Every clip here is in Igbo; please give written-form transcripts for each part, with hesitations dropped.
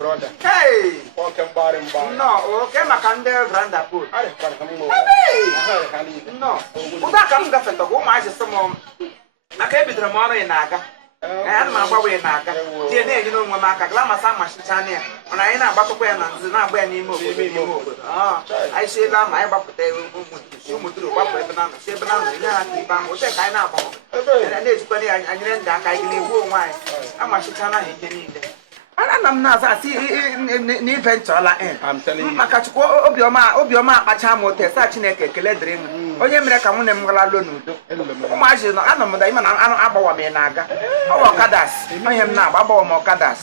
brother. Hey! Okay, bari mba. No, okay, makande veranda pool. Are kwa kamu. Hey! No. Uda kam ga feto go ma je somo. Aka ebidoro m ọrụ ị na-aga. Ana m agbawa ị na-aga. Tie na-enye n'onwe m aka gla masa machicha na ya. Mana anyị na-agbatụkwa ya na nzi na-agba ya n'ime obodo. Anyị siela ma anyị gbapụta ụmụ duru gbapụ ebe na si ebe na nye ha ka ibe ahụ. Ote ka anyị na-agbanwe. Na-ejikwana ya anyere ndị aka anyị na-egwu onwe anyị. Amachicha na ha ihe niile. Ana m na-aza asị n'ife nchọla maka chukwu obiọma akpacha m ote saa Chineke ekele dịrị m onye mere ka nwunye m gara lo n'udo ụmụazị nọ anọ m da ime na anụ agbawa m na-aga ọwa ọkadas onye m na-agba agbawa m ọkadas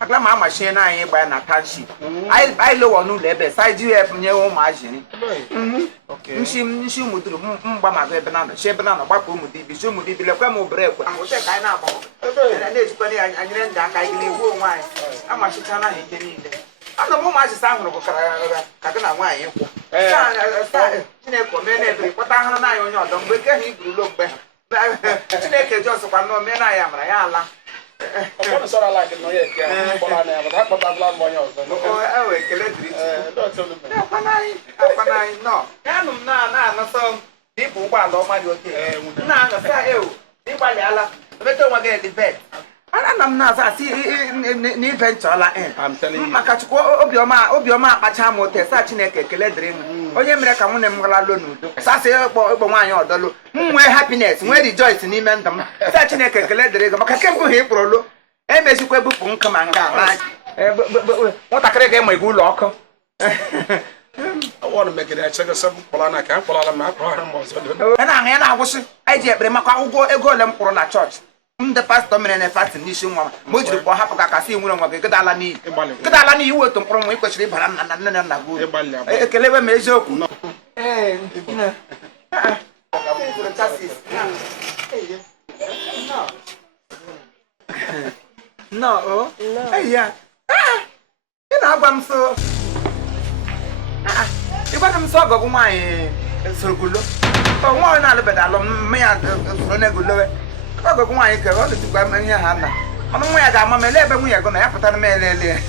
akala ma amachie na anyị ịgba ya na township anyị lowo n'ụlọ ebe sa ji ya nye ụmụazị nshi ụmụduru mgba maka ebe na nọ chi ebe na nọ gbapụ ụmụdibi chi ụmụdibi lekwe m obere ekwe ka anyị na-agbanwe na-ejikwana ya anyere ndị aka anyị na-egwu onwe anyị amachicha na ha ihe niile ana m ụmụazị sa ahụrụ bụ ka gị na nwaanyị kwụ Chineke omee na-ebiri kpọta ahụrụ na anyị onye ọdọ mgbe ke ha iburulo mgbe ha Chineke ji ọsọkwa na omee na ya mara ya ala ekele dịrị akwananyị nọ yanụ m na-anọsọ ịbụ ụgbọala ọma dị oke na-anọsa ewu ịgbalịala ebete onwe gị edibet ana m na-aza asị n'ife nchọla maka chukwu obiọma akpacha m ote saa Chineke ekele dịrị m onye mere ka nwunye m gara lo n'udo sasị ịkpọ nwaanyị ọdọlụ m nwee happiness nwee rejoice n'ime ndụ m saa Chineke ekele dịrị gị maka kemgbe ha ịkpụrụ lo emezikwa ebupụ nkụ ma nga nwatakịrị ga-ema igwe ụlọ ọkụ na-aṅụ ya na-agwụsị anyị ji ekpere maka ụgwọ ego ole m kwụrụ na chọọchị ndị pastọ mere na fasting n'isi nwa m ma o jiri kpọọ hapụ ka kasị nwere nwa gị gịdala n'iyi wetu mkpụrụ nwa ị kwesịrị ịbara nna nne na nna gị ekelewe m eziokwu ị na-agwa m so ịgwana m so ọgọgụ nwaanyị sorogolo nwaanyị na-alụbeghị alụ mme ya soro na-egolewe ọgọgụ nwaanyị kere ọ dịtụkwa m ihe ha na ọnụ nwa ya ga-ama m ele ebe nwunye gị na ya pụtara m elele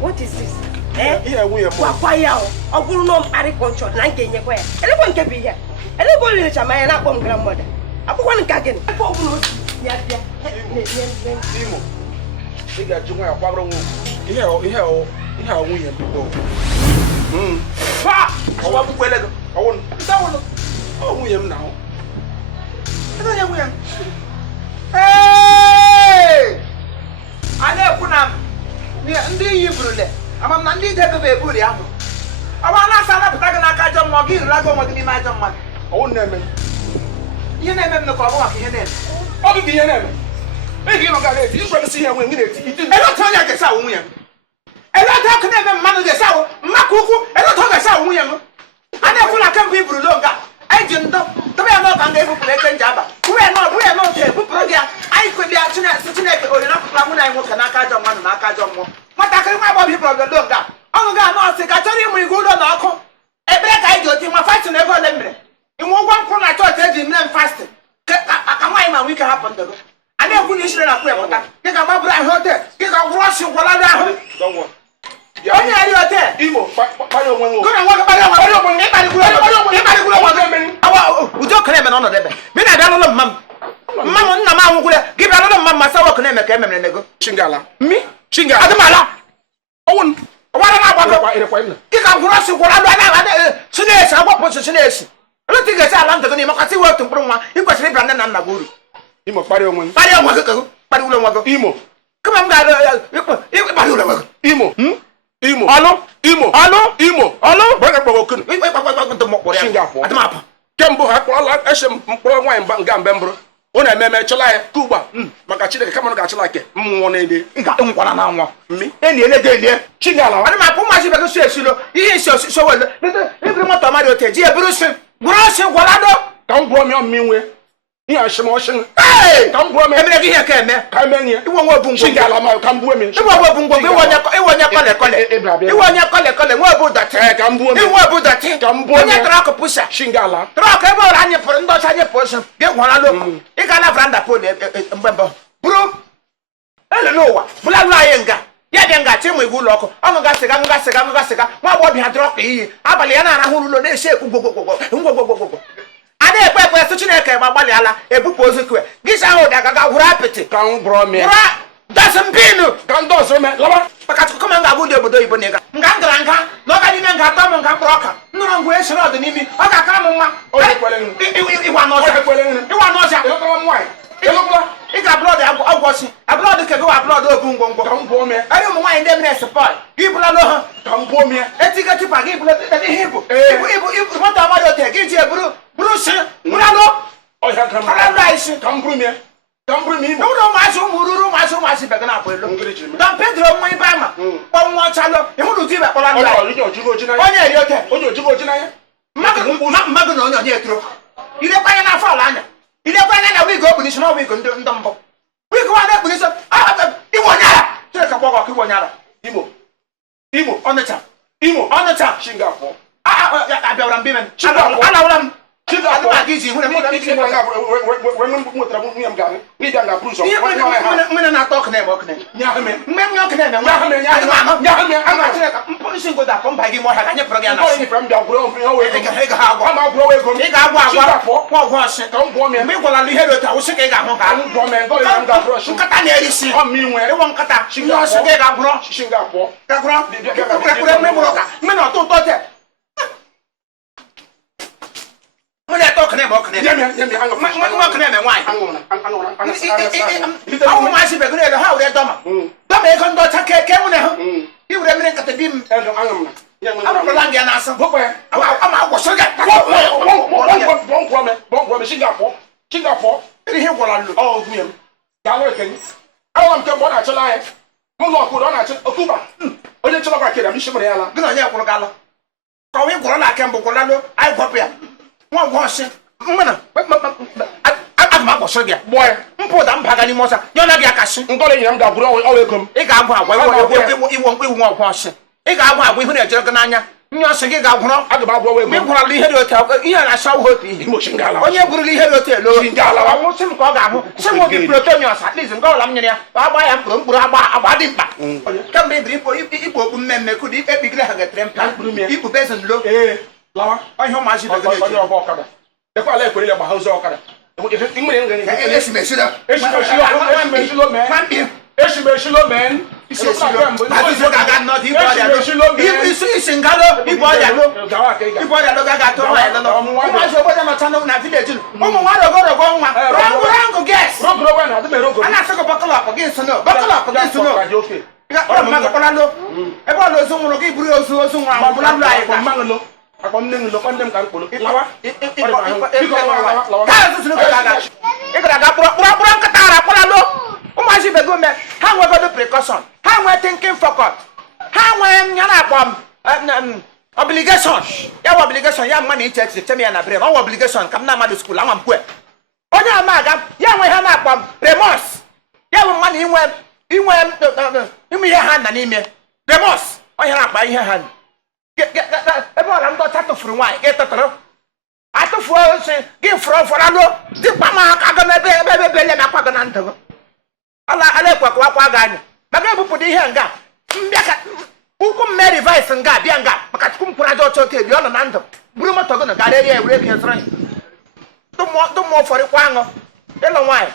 What is this? Gwakwa ya ọ bụrụ na mkparị kọnchọ na nke enyekwa ya elekwa nke bụ ihe elebe olilecha ma ya na-akpọ m grandmother akwụkwọ nka gịnị ebe ọ bụla ya bịa ị ga-ajụ nwa ya kwabara nwa ihe a nwunye mbụ ọwa bụkwele gị ọ nwunye m na ahụ onye nwunye m a na-ekwu na ndị iyi burule ama m na ndị ije ebe eburi ahụ ọwa na-asa anapụta gị n'aka ajọ mmụọ gị irila gị onwe gị n'ime ajọ mmadụ ihe na-eme m ka ọ bụ maka ihe na-eme ọ bụ ihe na-eme ị ga-ịnọ gara eti ịgwagịsị ihe nwe gị na-eti eleta onye ga-esa awụ nwunye m eleta ọkụ na-eme mmadụ ga-esa awụ maka ukwu eleta ọ ga-esa awụ nwunye m a na-ekwu na kemgbe i burule nga anyị ji ndọ dọba ya n'ọba nga ebupụrụ eke nji aba bụrụ ya n'oge ebupụrụ gị ya anyị kweli ya Chineke ohere apụtara nwunye anyị nwoke n'aka ajọ mmadụ n'aka ajọ mmụọ nwatakịrị nwa agbọghọ bipụrụ obodo nga ọṅụ ga anọ ọsị ka chọrọ ịmụ igwe ụlọ na ọkụ ebere ka anyị ji oti nwa fastin ego ole mere inwe ụgwọ nkwụ na chọọchị eji mere m fastin ka nwaanyị ma nwee ike hapụ ndụ gị a na-ekwu na isiri na kwụ epụta gị ka gbabụrụ ahụ ote gị ka gwụrụ ọsị gwọladị ahụ onye eri ote ụdị ọkụ na-eme n'ọnọdụ ebe mi na-abịa n'ụlọ mma m nna m anwụkwụrụ ya gị bịa n'ụlọ mma m ma sa ọkụ na-eme ka ememere nego adịmala ọwara na-agbago gị ka gwụrụ ọsị gwọladị Chineke agbapụ Chineke eleta ị ga-esi ala ndụ gị n'ime kasị iwe otu mkpụrụ nwa ị kwesịrị ịbịa nne na nna gị uru kparịa onwe gị kparịa ụlọ nwa gị kama m ga-ịkparị ụlọ nwa gị kemgbe ha kpọrọla eche mkpọrọ nwaanyị nga mbe mbụrụ ọ na-eme chọla ya ka ugbu a maka Chineke kama ga-achọla ke mmụọ na-ele nkwara na nwa enyiele gị elie Chigala ana m apụ ụmụazị bego si esilo ihe isi osisi wele ebiri moto mmadụ ote ji eburu si gwụrụ ọsị gwọrado ka m gụọ mịọ mminwe ihe ashịmọshị ka m gụọ m emere gị ihe ka eme ka eme ihe iwe nwe obu ngwo Chigala ma ka m gbuo m iwe nwe obu ngwo iwe onye kọle kọle nwe obu dọtị ka m gbuo m iwe obu dọtị ka m gbuo m onye trọk pusa Chigala trọk ebe ọrụ anyị pụrụ ndị ọcha anyị pụrụ gị gwọrado ị ga na veranda pol mgbe mbụ bụrụ n'ụwa bụlalụ anyị nga ya bịa nga chi mụ igwe ụlọ ọkụ ọṅụ gasịga nwa agbọghọ bịa dịrọ ka iyi abalị ya na-arahụ ụlọ na-esi ekwu gwogwogwogwo a na-ekpe ekpe sị Chineke ma gbalịala ebupụ ozu kwe gị si ahụ dị agaga gwụrụ apịtị ka m bụrụ m gwụrụ dọsịmpinu ka ndị ọzọ mee laba maka chukwu ma m ga-agụ ụdị obodo oyibo na ịga nga m gara nga na ọga n'ime nga atọ m nga mkpụrụ ọka nnụrụ ngwa esiri ọdụ n'imi ọ ga-akara m mma ịwa n'ọzịa ị ga blọd ọgwọsi ablọd ke gịwa blọd obu ngwongwo anyị ụmụ nwaanyị ndị mere spọl gị bụlalụ ha etiga tipa gị bụla ihe ịbụ nwata amaghị ote gị ji bụrụ si bụlalụ isi ụlọ ụmụazị ụmụazị bega na akwa elu Don Pedro nwa ibe ama kpọnwụ ọchalụ ịhụrụ ụdị ibe kpọla onye eri oke mmadụ na onye onye etoro ilekwa anya n'afọ ala anya ilekwa anya na wig okpu n'isi na wig ndị mbụ wig nwa na-ekpu n'isi iwe onye ara Chineke kpọgọ ọkụ iwe onye ara Imo Ọnịcha abịawara m bimen alawara m mmiri na-atọ ọkụ na-eme ọkụ mgbe m nye ọkụ na-eme mpụrụisi ngodo akpọ mba gị ma ọhịa ka anyị pụrụ gị na ị ga-agwa agwa ọgwụ ọsị mgbe ị gwara ihe dị otu awụsị ka ị ga-ahụ ka nkata na-erisi ịwọ nkata ihe ọsị ka ị ga-agwụrọ mmiri na ọtọ ụtọ te Mwen eto kene mo kene. Mwen kene me why. Awu ma si be gune lo ha ure doma. Doma e kon do ta ke wona ho. I ure mene kata bim. Awu ko langia na asan. Ama ko so ga. Bon Singapore. Ri he wala lu. Oh guyem. Ga lo ken. Awu am ke mo na chola e. Mo lo ko do na chola Okuba. Onye chola ka kere mi shimre yala. Gina nya ko galo. Ka wi ko la ken bo ko lalo ai gbo pe. Nwa gwọsị mmana aga m agbọsọ gị gbọọ ya mpụta mpaga n'ime ọsọ nye ọna gị akasị nkọrọ enyi m ga-abụrụ ọwa ego m ị ga-agwụ agwa iwu nwa ọgwọsị ị ga-agwụ agwa ihu na-ejere gị n'anya nye ọsị gị ga-agwụrọ aga m agwụ ego ị gwụrala ihe dị otu ihe na-asa ụha otu ihe onye gwurula ihe dị otu elo ọnwụsị m ka ọ ga-ahụ sị m obi protonius at least nke ọbụla m nyere ya agba ya mkpụrụ agba dị mkpa kemgbe ibiri ikpu okpu mmemme kudu ikpe kpigide ha getere mpa ikpu bezin lo lawa onye ụmụazị begide onye ọgba ọkada dekwa ala ekwere ya gba ha ụzọ ọkada esimesilo men isi ngalo ibu ọrịa lo gaga atụ ọrịa lọ ụmụazị obodo nọcha na vileji ụmụ nwa rogorogo nwa rọngụ ges a na-asị gị bọkọlọpụ gị nsono ebe ọla ozu nwụrụ gị buru ozu nwụrụ anwụ bụlalụ anyị akpọm nne nlo kpọm nne m ka mkpụrụ lawa ị gara aga kpụrụ nkịta ara kpụralụ ụmụazị bego me ha nwegodo prekọshọn ha nwee tinkin fọkọt ha nwee ya na-akpọ obligeshọn ya wụ obligeshọn ya mma na iche echiche cheme ya na brem ọ wụ obligeshọn ka m na amadụ skuul anwa m kwe onye ama aga ya nwee ha na-akpọ remos ya bụ mma na ime ihe ha na n'ime remos onye na-akpa ihe ha ebe ọla ndị ọcha tụfuru nwaanyị gị tụtụrụ atụfuo osi gị fụrụ ụfọdụ dịkpa ma aka gị n'ebe ebele na akwa gị na ndụ gị ala ekwekwa gị anya maka ebupụta ihe nga mbịa ka ụkwụ mme rivais nga bịa nga maka chukwu mkpụrụ aja ọcha oke ebi ọ nọ na ndụ buru moto gị na gara eri ewere ego ezere dụ mmụọ ụfọdụkwa aṅụ ịlụ nwaanyị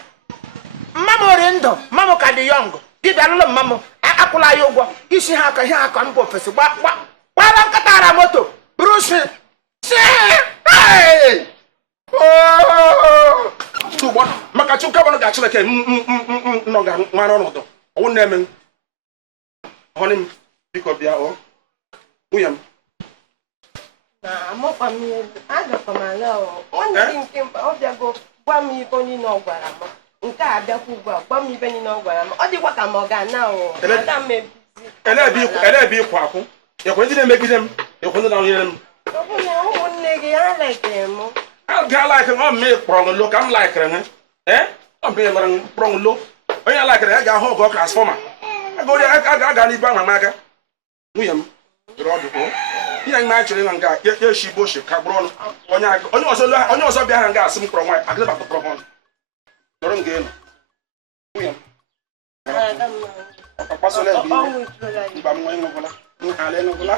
mmamụ ori ndụ mmamụ ka dị yọngụ gị bịa lụlụ mmamụ akwụla ya ụgwọ isi ha aka ihe aka mba ofesi gbara nkata ara moto bụrụ si maka chukwu kabana ga Chineke nọ ga nwara ọnọdụ ọwụ na-eme ọhụrụ m biko bịa ọ nwunye m ọ bịago gwa m ibe niile ọ gwara m nke a bịakwa ugbu a gwa m ibe niile ọ gwara m ọ dịkwa ka m ọ ga-ana ebe ịkwụ akwụ ekwe ndị na-emegide m ekwe ndị na-anyere m ụmụnne gị ha lekere m ga like ọ mme kpọrọ lo ka m laikere ha ọ mbe mere kpọrọ lo onye laikere ya ga-ahụ ọgọ transfọma aga n'ibe ahụ amaga nwunye m jụrụ ọdụ ihe anyị chere na nga ya eshi igbo shi ka gbụrụ ọnụ onye ọzọ bịa ha nga asị m kpọrọ nwaanyị agịrịba kpọrọ ha ọnụ dọrọ m ga-elu nwunye m Pasole bi. Ba mo ngula. Ni ale ngula.